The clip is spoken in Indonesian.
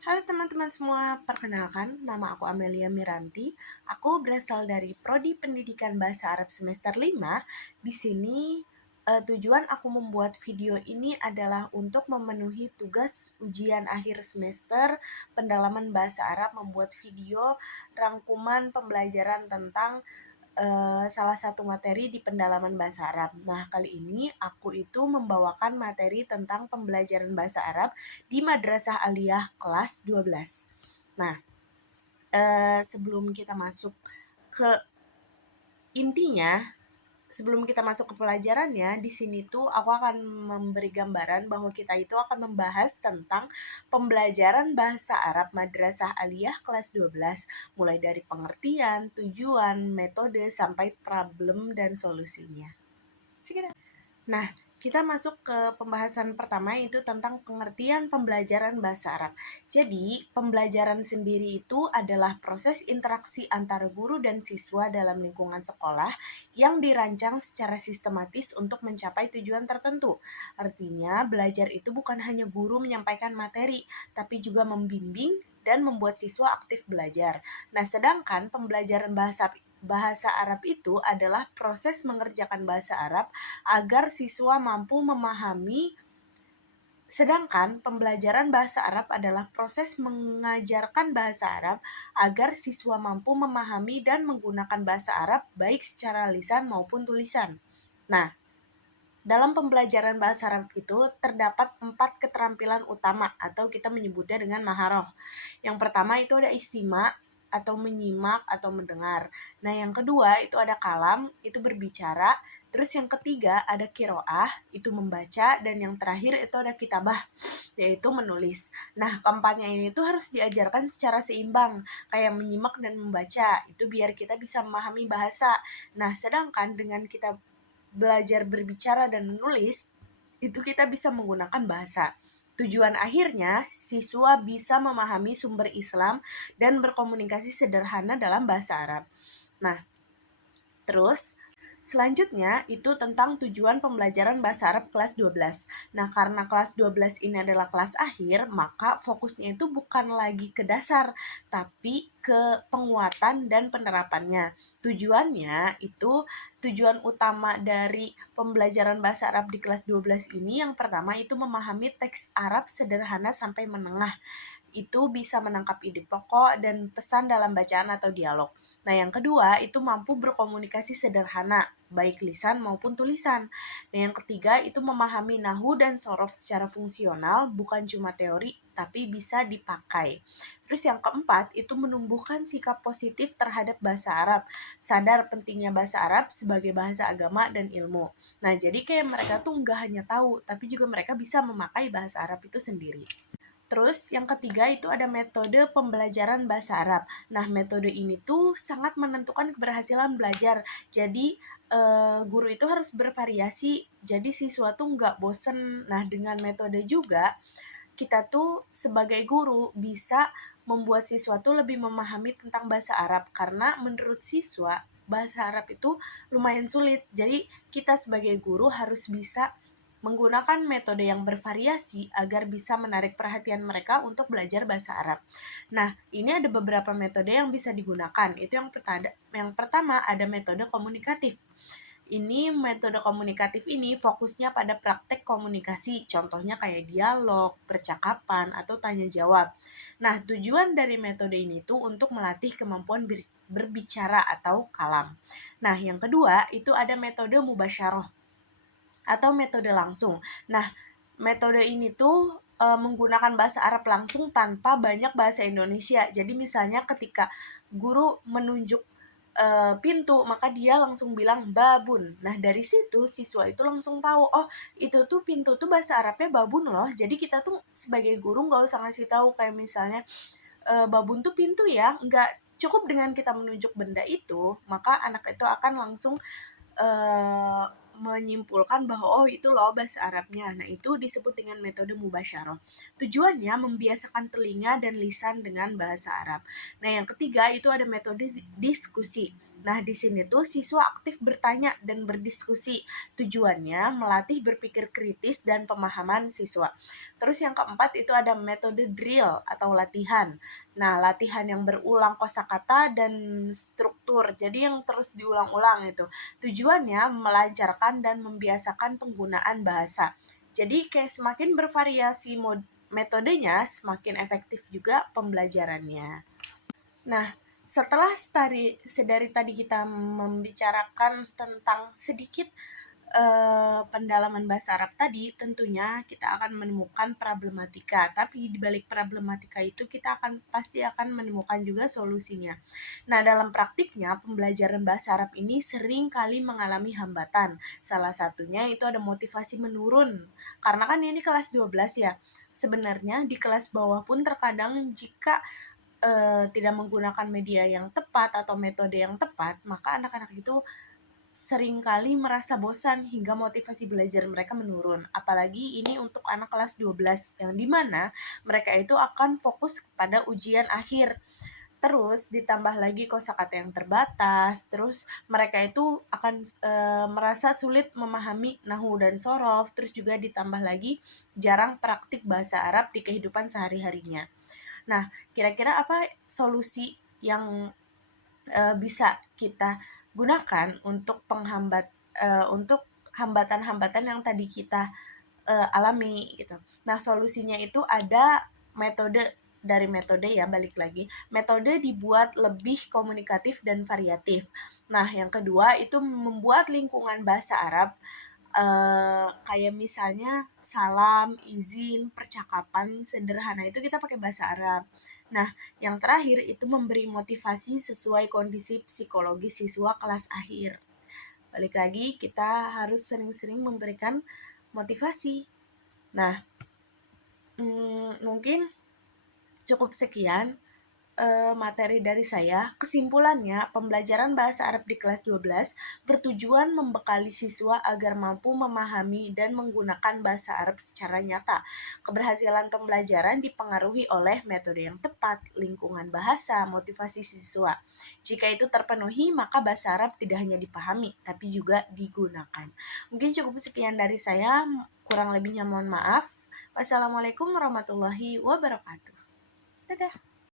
Halo teman-teman semua, perkenalkan nama aku Amelia Miranti. Aku berasal dari Prodi Pendidikan Bahasa Arab semester 5. Di sini tujuan aku membuat video ini adalah untuk memenuhi tugas ujian akhir semester pendalaman bahasa Arab, membuat video rangkuman pembelajaran tentang salah satu materi di pendalaman bahasa Arab. Nah, kali ini aku itu membawakan materi tentang pembelajaran bahasa Arab di Madrasah Aliyah kelas 12. Nah, sebelum kita masuk ke intinya, sebelum kita masuk ke pelajarannya, di sini tuh aku akan memberi gambaran bahwa kita itu akan membahas tentang pembelajaran bahasa Arab Madrasah Aliyah kelas 12, mulai dari pengertian, tujuan, metode, sampai problem dan solusinya. Nah, kita masuk ke pembahasan pertama, yaitu tentang pengertian pembelajaran bahasa Arab. Jadi, pembelajaran sendiri itu adalah proses interaksi antara guru dan siswa dalam lingkungan sekolah yang dirancang secara sistematis untuk mencapai tujuan tertentu. Artinya, belajar itu bukan hanya guru menyampaikan materi, tapi juga membimbing dan membuat siswa aktif belajar. Nah, sedangkan pembelajaran bahasa Arab itu adalah proses mengerjakan bahasa Arab agar siswa mampu memahami. Sedangkan pembelajaran bahasa Arab adalah proses mengajarkan bahasa Arab agar siswa mampu memahami dan menggunakan bahasa Arab baik secara lisan maupun tulisan. Nah, dalam pembelajaran bahasa Arab itu terdapat 4 keterampilan utama atau kita menyebutnya dengan maharoh. Yang pertama itu ada istima atau menyimak atau mendengar. Nah, yang kedua itu ada kalam, itu berbicara. Terus yang ketiga ada kiroah, itu membaca. Dan yang terakhir itu ada kitabah, yaitu menulis. Nah, keempatnya ini tuh harus diajarkan secara seimbang, kayak menyimak dan membaca, itu biar kita bisa memahami bahasa. Nah, sedangkan dengan kita belajar berbicara dan menulis, itu kita bisa menggunakan bahasa. Tujuan akhirnya, siswa bisa memahami sumber Islam dan berkomunikasi sederhana dalam bahasa Arab. Nah, terus selanjutnya itu tentang tujuan pembelajaran bahasa Arab kelas 12. Nah, karena kelas 12 ini adalah kelas akhir, maka fokusnya itu bukan lagi ke dasar, tapi ke penguatan dan penerapannya. Tujuannya itu, tujuan utama dari pembelajaran bahasa Arab di kelas 12 ini, yang pertama itu memahami teks Arab sederhana sampai menengah. Itu bisa menangkap ide pokok dan pesan dalam bacaan atau dialog. Nah, yang kedua itu mampu berkomunikasi sederhana, baik lisan maupun tulisan. Nah, yang ketiga itu memahami nahu dan sorof secara fungsional, bukan cuma teori, tapi bisa dipakai. Terus yang keempat itu menumbuhkan sikap positif terhadap bahasa Arab, sadar pentingnya bahasa Arab sebagai bahasa agama dan ilmu. Nah, jadi kayak mereka tuh nggak hanya tahu, tapi juga mereka bisa memakai bahasa Arab itu sendiri. Terus yang ketiga itu ada metode pembelajaran bahasa Arab. Nah, metode ini tuh sangat menentukan keberhasilan belajar. Jadi guru itu harus bervariasi. Jadi siswa tuh nggak bosen. Nah, dengan metode juga kita tuh sebagai guru bisa membuat siswa tuh lebih memahami tentang bahasa Arab, karena menurut siswa bahasa Arab itu lumayan sulit. Jadi kita sebagai guru harus bisa menggunakan metode yang bervariasi agar bisa menarik perhatian mereka untuk belajar bahasa Arab. Nah, ini ada beberapa metode yang bisa digunakan. Itu yang pertama ada metode komunikatif. Ini metode komunikatif ini fokusnya pada praktek komunikasi, contohnya kayak dialog, percakapan, atau tanya jawab. Nah, tujuan dari metode ini tuh untuk melatih kemampuan berbicara atau kalam. Nah, yang kedua itu ada metode mubasyarah atau metode langsung. Nah, metode ini tuh menggunakan bahasa Arab langsung tanpa banyak bahasa Indonesia. Jadi misalnya ketika guru menunjuk pintu, maka dia langsung bilang babun. Nah, dari situ siswa itu langsung tahu, oh itu tuh pintu tuh bahasa Arabnya babun loh. Jadi kita tuh sebagai guru nggak usah ngasih tahu kayak misalnya babun tuh pintu ya. Nggak cukup dengan kita menunjuk benda itu, maka anak itu akan langsung menyimpulkan bahwa oh itu loh bahasa Arabnya. Nah, itu disebut dengan metode mubasyarah. Tujuannya membiasakan telinga dan lisan dengan bahasa Arab. Nah, yang ketiga itu ada metode diskusi. Nah, di sini tuh siswa aktif bertanya dan berdiskusi. Tujuannya melatih berpikir kritis dan pemahaman siswa. Terus yang keempat itu ada metode drill atau latihan. Nah, latihan yang berulang kosakata dan struktur. Jadi yang terus diulang-ulang itu. Tujuannya melancarkan dan membiasakan penggunaan bahasa. Jadi kayak semakin bervariasi metodenya, semakin efektif juga pembelajarannya. Nah, setelah sedari tadi kita membicarakan tentang sedikit pendalaman bahasa Arab tadi, tentunya kita akan menemukan problematika. Tapi di balik problematika itu kita pasti akan menemukan juga solusinya. Nah, dalam praktiknya pembelajaran bahasa Arab ini sering kali mengalami hambatan. Salah satunya itu ada motivasi menurun. Karena kan ini kelas 12 ya. Sebenarnya di kelas bawah pun terkadang jika tidak menggunakan media yang tepat atau metode yang tepat, maka anak-anak itu seringkali merasa bosan hingga motivasi belajar mereka menurun. Apalagi ini untuk anak kelas 12 yang dimana mereka itu akan fokus kepada ujian akhir. Terus ditambah lagi kosakata yang terbatas, terus mereka itu akan merasa sulit memahami nahwu dan sorof, terus juga ditambah lagi jarang praktik bahasa Arab di kehidupan sehari-harinya. Nah, kira-kira apa solusi yang bisa kita gunakan untuk hambatan-hambatan yang tadi kita alami gitu. Nah, solusinya itu ada metode ya, balik lagi. Metode dibuat lebih komunikatif dan variatif. Nah, yang kedua itu membuat lingkungan bahasa Arab kayak misalnya salam, izin, percakapan sederhana itu kita pakai bahasa Arab. Nah, yang terakhir itu memberi motivasi sesuai kondisi psikologis siswa kelas akhir. Balik lagi, kita harus sering-sering memberikan motivasi. Nah, mungkin cukup sekian materi dari saya. Kesimpulannya, pembelajaran bahasa Arab di kelas 12 bertujuan membekali siswa agar mampu memahami dan menggunakan bahasa Arab secara nyata. Keberhasilan pembelajaran dipengaruhi oleh metode yang tepat, lingkungan bahasa, motivasi siswa. Jika itu terpenuhi, maka bahasa Arab tidak hanya dipahami, tapi juga digunakan. Mungkin cukup sekian dari saya, kurang lebihnya mohon maaf. Wassalamualaikum warahmatullahi wabarakatuh. Dadah.